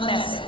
a message.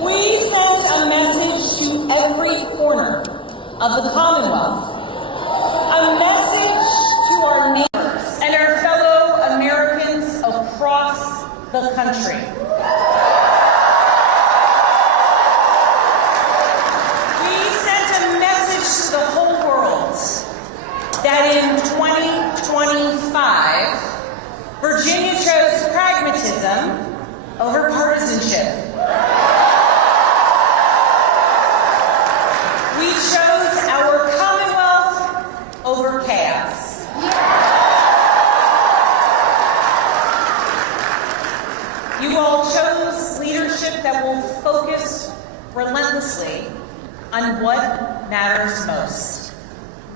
We sent a message to every corner of the Commonwealth, a message to our neighbors and our fellow Americans across the country. We sent a message to the whole world that in 2025, Virginia chose pragmatism over partisanship. We chose our Commonwealth over chaos. You all chose leadership that will focus relentlessly on what matters most.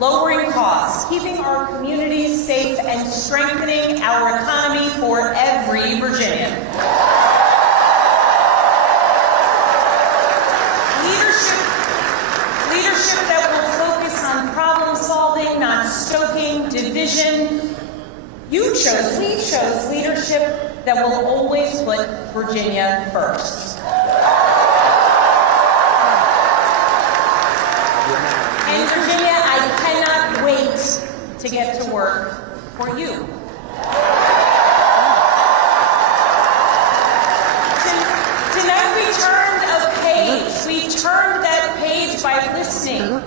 Lowering costs, keeping our communities safe, and strengthening our economy for every Virginian. Leadership that will focus on problem solving, not stoking division. We chose leadership that will always put Virginia first. And Virginia, I cannot wait to get to work for you. Tonight we turned a page. We turned that page by listening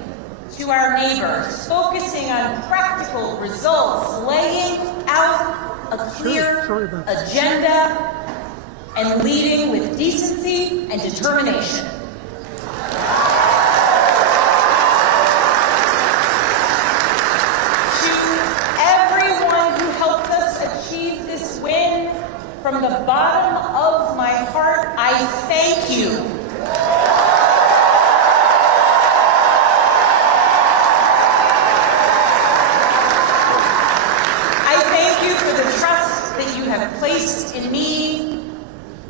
to our neighbors, focusing on practical results, laying out a clear agenda, and leading with decency and determination. To everyone who helped us achieve this win, from the bottom of my heart, I thank you. Placed in me,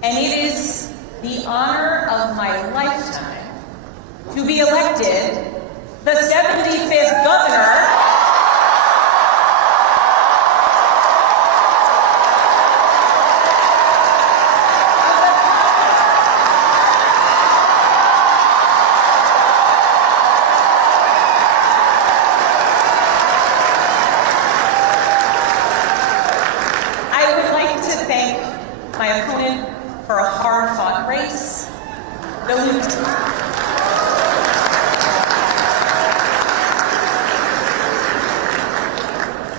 and it is the honor of my lifetime to be elected the 75th governor my opponent for a hard-fought race, the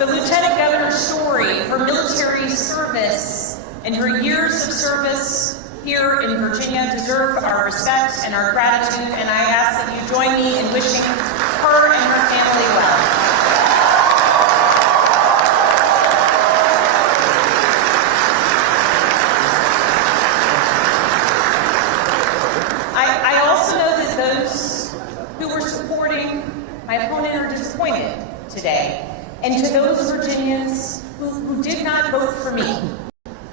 Lieutenant Governor's story, her military service, and her years of service here in Virginia deserve our respect and our gratitude, and I ask that you join me in wishing her and her family well. My opponent are disappointed today. And to those Virginians who did not vote for me,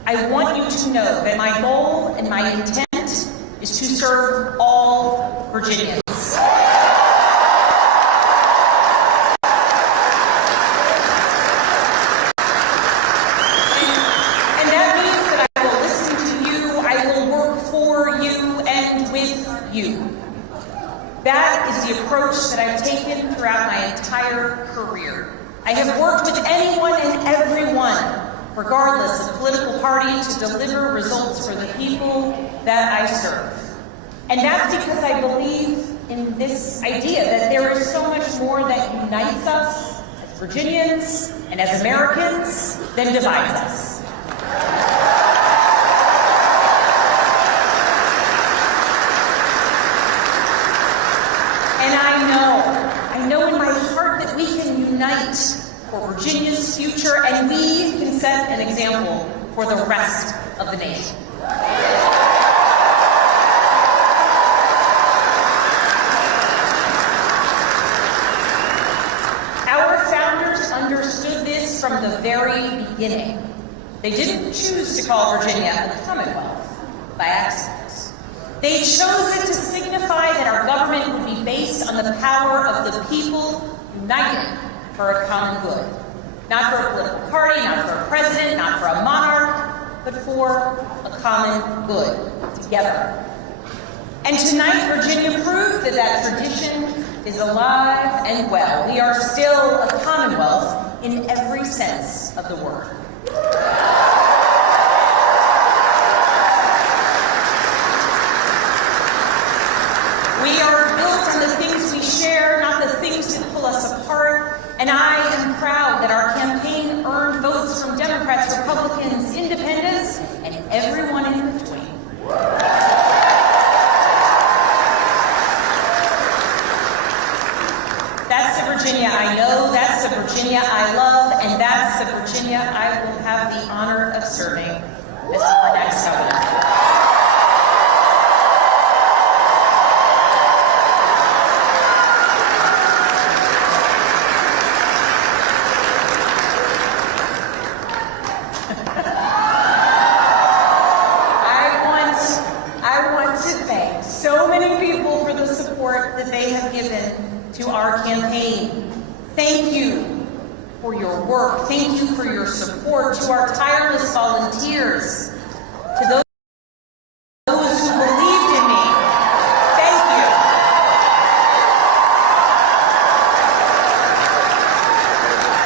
I want you to know that my goal and my intent is to serve all Virginians. And that means that I will listen to you, I will work for you and with you. That is the approach that I've taken throughout my entire career. I have worked with anyone and everyone, regardless of political party, to deliver results for the people that I serve. And that's because I believe in this idea that there is so much more that unites us as Virginians and as Americans than divides us. And I know in my heart that we can unite for Virginia's future, and we can set an example for the rest of the nation. Our founders understood this from the very beginning. They didn't choose to call Virginia a Commonwealth by accident. They chose it to signify that our government would be based on on the power of the people united for a common good. Not for a political party, not for a president, not for a monarch, but for a common good, together. And tonight, Virginia proved that that tradition is alive and well. We are still a Commonwealth in every sense of the word. We are built on the things we share, not the things that pull us apart. And I am proud that our campaign earned votes from Democrats, Republicans, independents, and everyone in between. That's the Virginia I know, that's the Virginia I love, and that's the Virginia I will have the honor of serving as our next governor. That they have given to our campaign. Thank you for your work. Thank you for your support. To our tireless volunteers, to those who believed in me, thank you.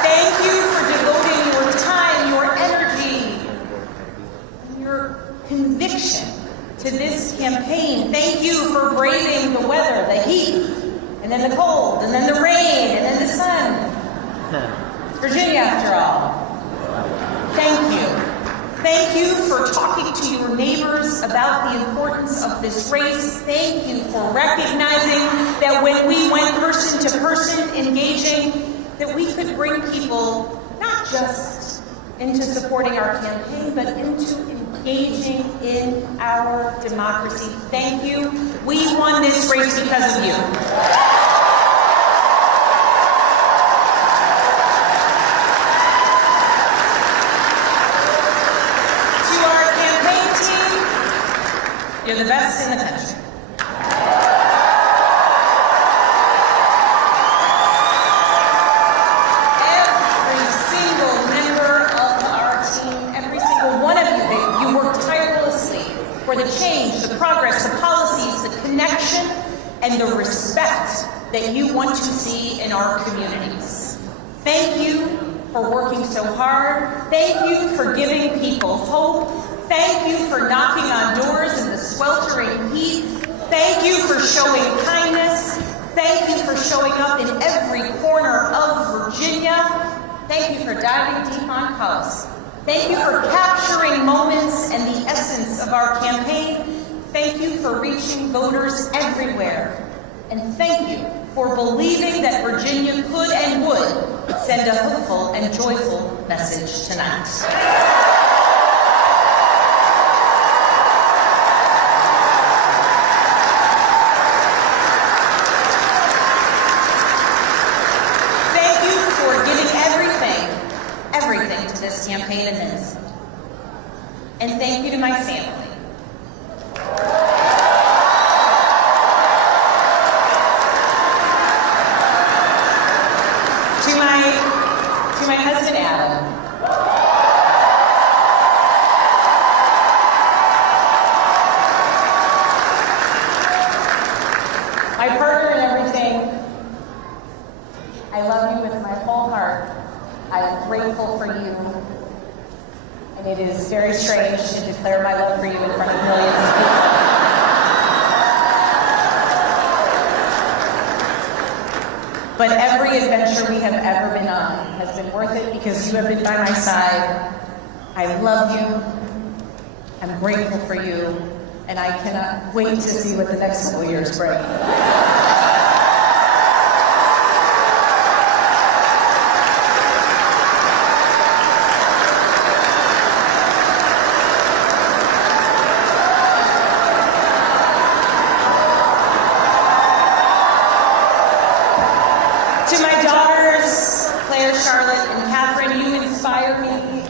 Thank you for devoting your time, your energy, and your conviction to this campaign. Thank you for braving the weather, the heat, and then the cold, and then the rain, and then the sun. It's Virginia, after all. Thank you. Thank you for talking to your neighbors about the importance of this race. Thank you for recognizing that when we went person to person engaging, that we could bring people not just into supporting our campaign, but into engaging in our democracy. Thank you. We won this race because of you. To our campaign team, you're the best in the country. For the change, the progress, the policies, the connection, and the respect that you want to see in our communities. Thank you for working so hard. Thank you for giving people hope. Thank you for knocking on doors in the sweltering heat. Thank you for showing kindness. Thank you for showing up in every corner of Virginia. Thank you for diving deep on policy. Thank you for capturing moments and the essence of our campaign. Thank you for reaching voters everywhere. And thank you for believing that Virginia could and would send a hopeful and joyful message tonight. To this campaign and then some. And thank you to my family. To my husband Adam. My partner in everything. I love you with my whole heart. I am grateful for you, and it is very strange to declare my love for you in front of millions of people. But every adventure we have ever been on has been worth it because you have been by my side. I love you, I'm grateful for you, and I cannot wait to see what the next couple years bring.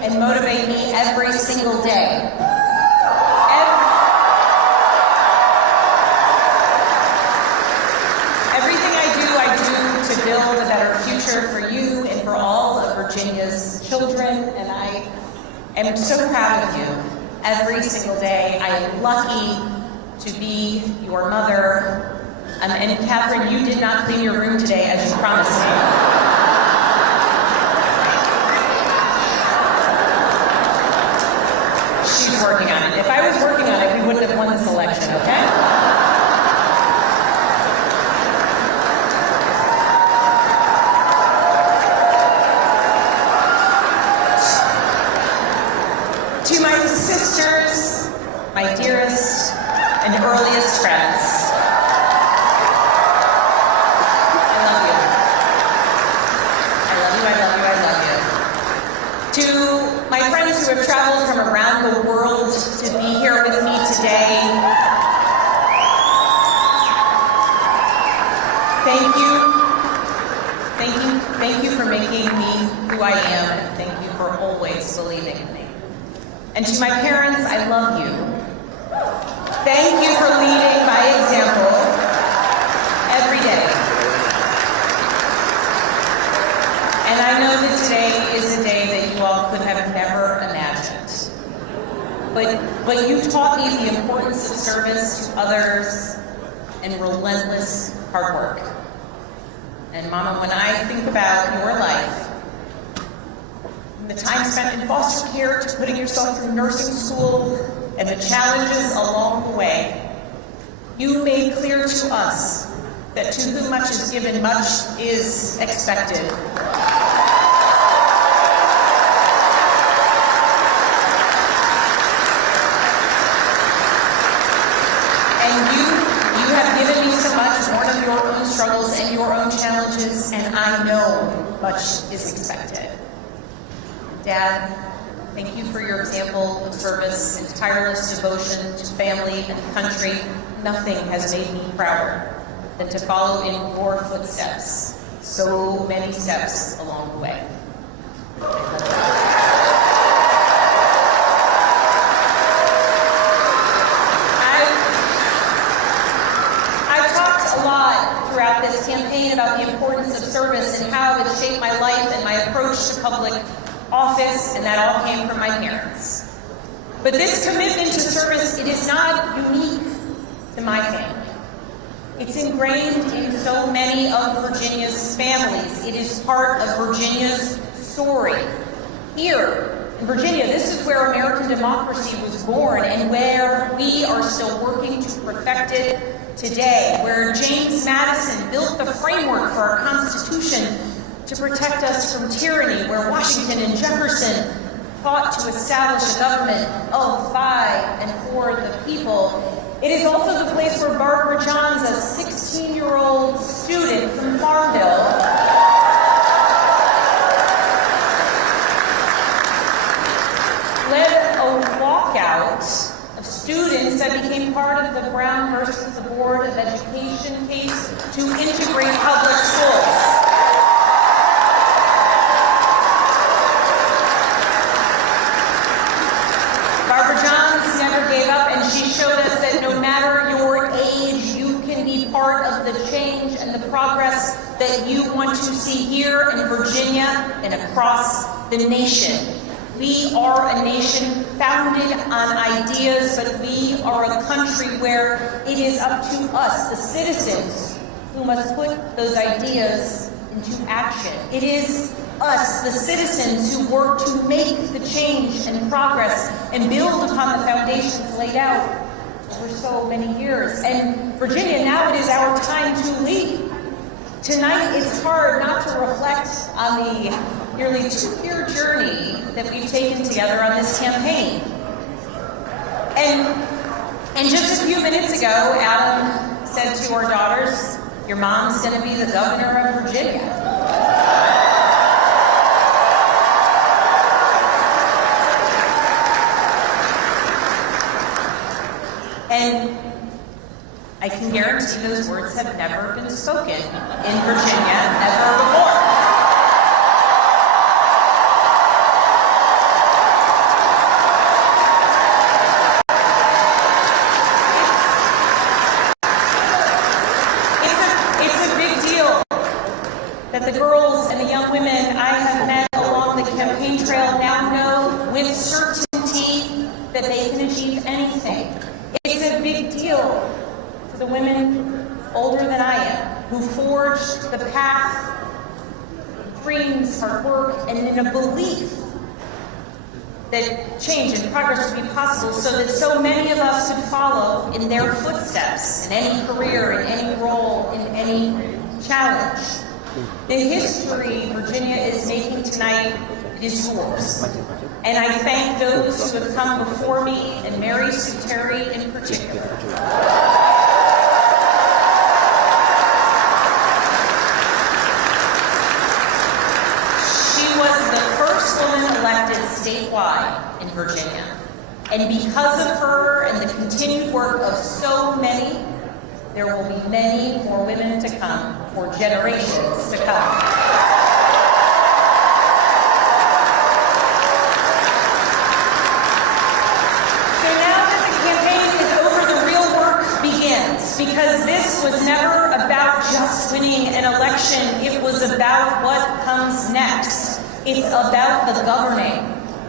And motivate me every single day. Everything I future for you and for all of Virginia's children, and I am so proud of you every single day. I am lucky to be your mother. And Catherine, you did not clean your room today as you promised me. She's working on it. If I was working on it, we wouldn't have won this election, okay? To my sisters, my dearest and earliest friends, I love you. I love you, I love you, I love you. To my friends who have traveled from around the world to be here with me today, thank you. Thank you for making me who I am, and thank you for always believing in me. And to my parents, I love you. Thank you for leading by example every day. And I know that today is a day that you all could have never imagined. But you taught me the importance of service to others and relentless hard work. And Mama, when I think about your life, the time spent in foster care to putting yourself through nursing school and the challenges along the way, you made clear to us that to whom much is given, much is expected. And you have given me so much, born of your own struggles and your own challenges, and I know much is expected. Dad, thank you for your example of service and tireless devotion to family and country. Nothing has made me prouder than to follow in your footsteps, so many steps along the way. I've talked a lot throughout this campaign about the importance of service and how it shaped my life and my approach to public office, and that all came from my parents. But this commitment to service, it is not unique to my family. It's ingrained in so many of Virginia's families. It is part of Virginia's story. Here in Virginia, this is where American democracy was born and where we are still working to perfect it today, where James Madison built the framework for our Constitution to protect us from tyranny, where Washington and Jefferson fought to establish a government of, by, and for the people. It is also the place where Barbara Johns, a 16-year-old student from Farmville, led a walkout of students that became part of the Brown versus the Board of Education case to integrate public schools. She showed us that no matter your age, you can be part of the change and the progress that you want to see here in Virginia and across the nation. We are a nation founded on ideas, but we are a country where it is up to us, the citizens, who must put those ideas into action. It is us, the citizens, who work to make the change and progress and build upon the foundations laid out over so many years. And Virginia, now it is our time to lead. Tonight, it's hard not to reflect on the nearly 2-year journey that we've taken together on this campaign. And just a few minutes ago, Adam said to our daughters, "Your mom's going to be the governor of Virginia." And I can guarantee those words have never been spoken in Virginia ever before. It's a big deal that the girls and the women older than I am, who forged the path, dreams, hard work, and in a belief that change and progress would be possible so that so many of us could follow in their footsteps in any career, in any role, in any challenge. The history Virginia is making tonight, it is yours. And I thank those who have come before me, and Mary Sue Terry in particular. She was the first woman elected statewide in Virginia. And because of her and the continued work of so many, there will be many more women to come for generations to come. Because this was never about just winning an election, it was about what comes next. It's about the governing.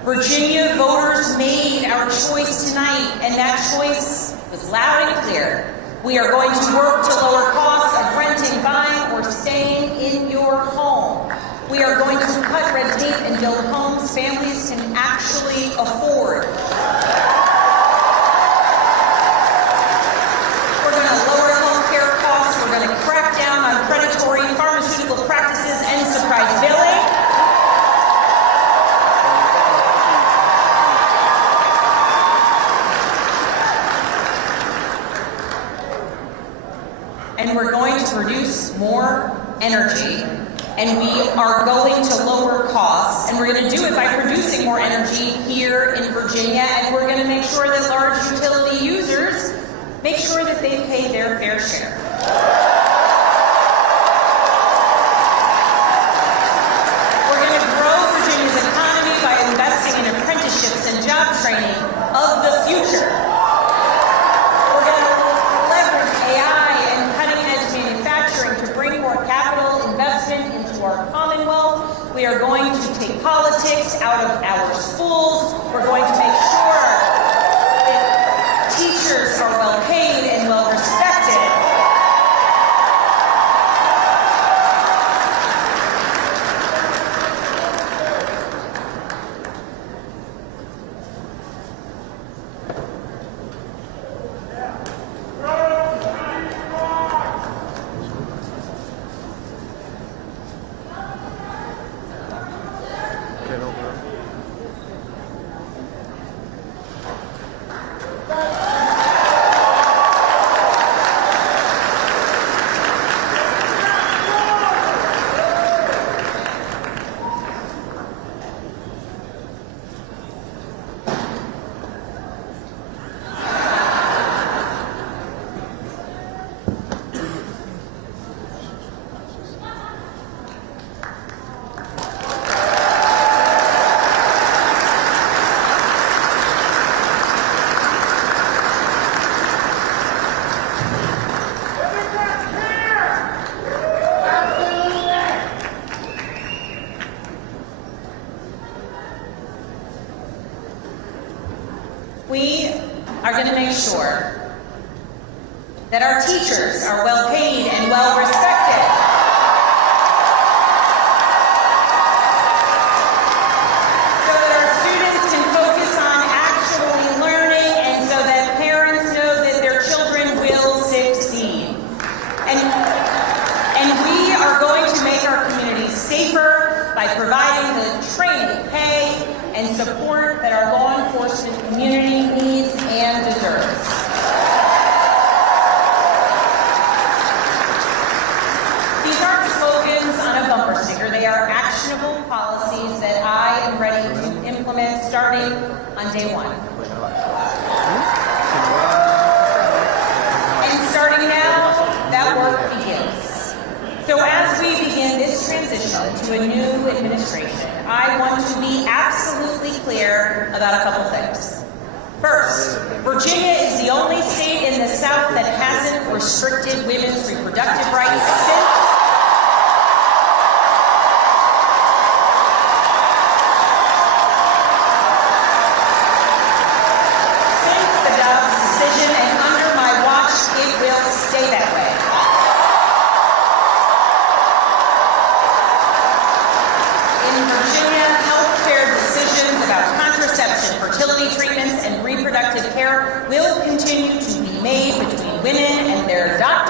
Virginia voters made our choice tonight, and that choice was loud and clear. We are going to work to lower costs of renting, buying, or staying in your home. We are going to cut red tape and build homes families can actually afford. Predatory pharmaceutical practices and surprise billing. And we're going to produce more energy, and we are going to lower costs, and we're going to do it by producing more energy here in Virginia, and we're going to make sure that large utility users make sure that they pay their fair share. And job training of the future. We're going to leverage AI and cutting-edge manufacturing to bring more capital investment into our Commonwealth. We are going to take politics out of our schools. We're going to make sure that teachers are well paid and well respected. We are going to make sure that our teachers are well paid and well respected. So that our students can focus on actually learning and so that parents know that their children will succeed. And we are going to make our communities safer by providing the training, pay, and support that our law enforcement community needs and deserves. These aren't slogans on a bumper sticker. They are actionable policies that I am ready to implement starting on day one. And starting now, that work begins. So as we begin this transition to a new administration, I want to be absolutely clear about a couple things. First, Virginia is the only state in the South that hasn't restricted women's reproductive rights since the Dobbs decision, and under my watch, it will stay fertility treatments and reproductive care will continue to be made between women and their doctors